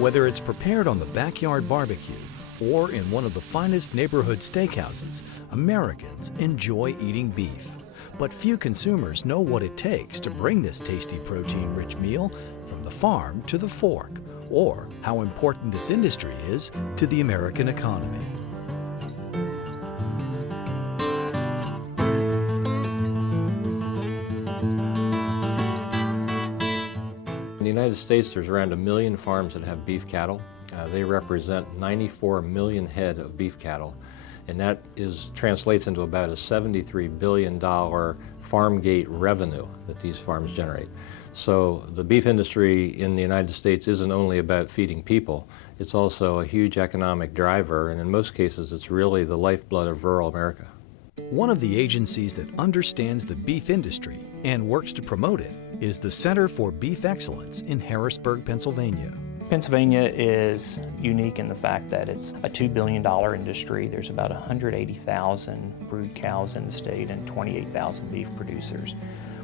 Whether it's prepared on the backyard barbecue or in one of the finest neighborhood steakhouses, Americans enjoy eating beef. But few consumers know what it takes to bring this tasty protein-rich meal from the farm to the fork, or how important this industry is to the American economy. In the United States, there's around 1 million farms that have beef cattle. They represent 94 million head of beef cattle, and that translates into about a $73 billion farm gate revenue that these farms generate. So the beef industry in the United States isn't only about feeding people, it's also a huge economic driver, and in most cases it's really the lifeblood of rural America. One of the agencies that understands the beef industry and works to promote it is the Center for Beef Excellence in Harrisburg, Pennsylvania. Pennsylvania is unique in the fact that it's a $2 billion industry. There's about 180,000 brood cows in the state and 28,000 beef producers.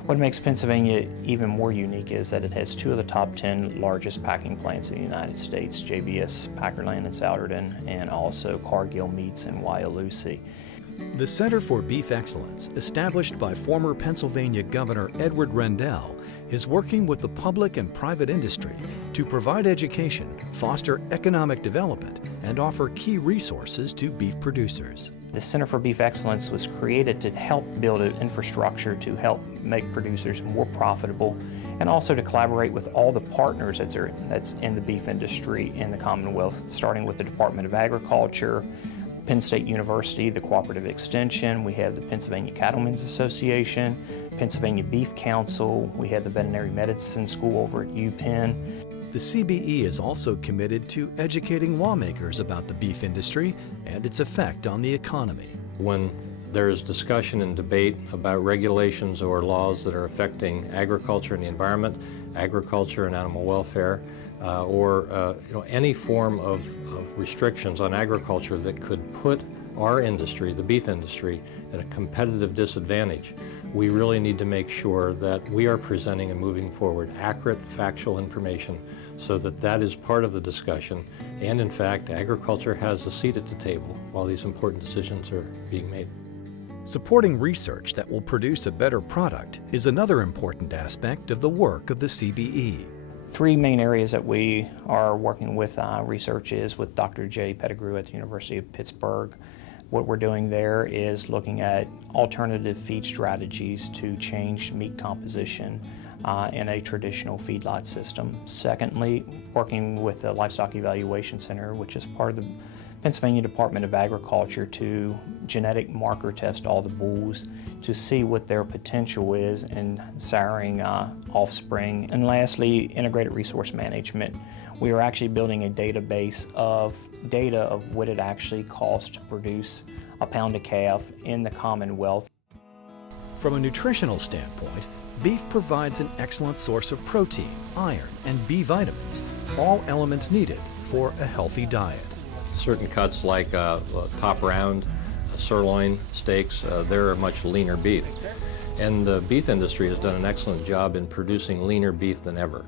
What makes Pennsylvania even more unique is that it has 2 of the top 10 largest packing plants in the United States, JBS Packerland in Souderton and also Cargill Meats in Wyalusing. The Center for Beef Excellence, established by former Pennsylvania Governor Edward Rendell, is working with the public and private industry to provide education, foster economic development, and offer key resources to beef producers. The Center for Beef Excellence was created to help build an infrastructure to help make producers more profitable, and also to collaborate with all the partners that's in the beef industry in the Commonwealth, starting with the Department of Agriculture, Penn State University, the Cooperative Extension, we have the Pennsylvania Cattlemen's Association, Pennsylvania Beef Council, we have the Veterinary Medicine School over at UPenn. The CBE is also committed to educating lawmakers about the beef industry and its effect on the economy. When there is discussion and debate about regulations or laws that are affecting agriculture and the environment, agriculture and animal welfare, or any form of restrictions on agriculture that could put our industry, the beef industry, at a competitive disadvantage, we really need to make sure that we are presenting and moving forward accurate, factual information so that that is part of the discussion. And in fact, agriculture has a seat at the table while these important decisions are being made. Supporting research that will produce a better product is another important aspect of the work of the CBE. 3 main areas that we are working with research is with Dr. Jay Pettigrew at the University of Pittsburgh. What we're doing there is looking at alternative feed strategies to change meat composition in a traditional feedlot system. Secondly, working with the Livestock Evaluation Center, which is part of the Pennsylvania Department of Agriculture, to genetic marker test all the bulls to see what their potential is in siring offspring. And lastly, integrated resource management. We are actually building a database of data of what it actually costs to produce a pound of calf in the Commonwealth. From a nutritional standpoint, beef provides an excellent source of protein, iron, and B vitamins, all elements needed for a healthy diet. Certain cuts like top round, sirloin steaks, they're a much leaner beef. And the beef industry has done an excellent job in producing leaner beef than ever.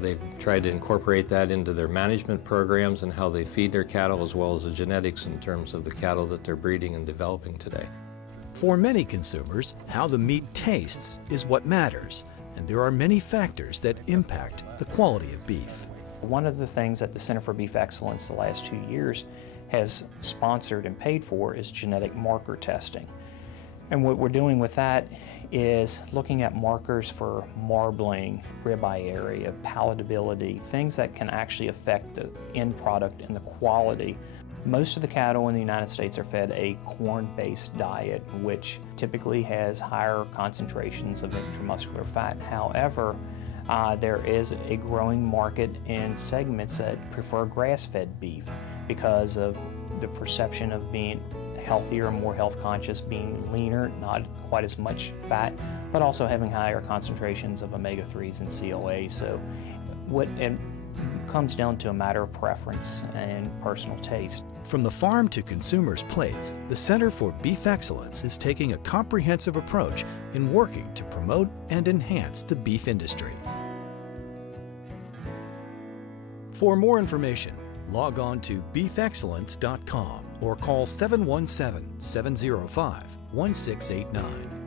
They've tried to incorporate that into their management programs and how they feed their cattle, as well as the genetics in terms of the cattle that they're breeding and developing today. For many consumers, how the meat tastes is what matters, and there are many factors that impact the quality of beef. One of the things that the Center for Beef Excellence the last 2 years has sponsored and paid for is genetic marker testing. And what we're doing with that is looking at markers for marbling, ribeye area, palatability, things that can actually affect the end product and the quality. Most of the cattle in the United States are fed a corn-based diet, which typically has higher concentrations of intramuscular fat. However, there is a growing market in segments that prefer grass-fed beef because of the perception of being healthier, more health conscious, being leaner, not quite as much fat, but also having higher concentrations of omega-3s and CLA. So it comes down to a matter of preference and personal taste. From the farm to consumers' plates, the Center for Beef Excellence is taking a comprehensive approach in working to promote and enhance the beef industry. For more information, log on to beefexcellence.com or call 717-705-1689.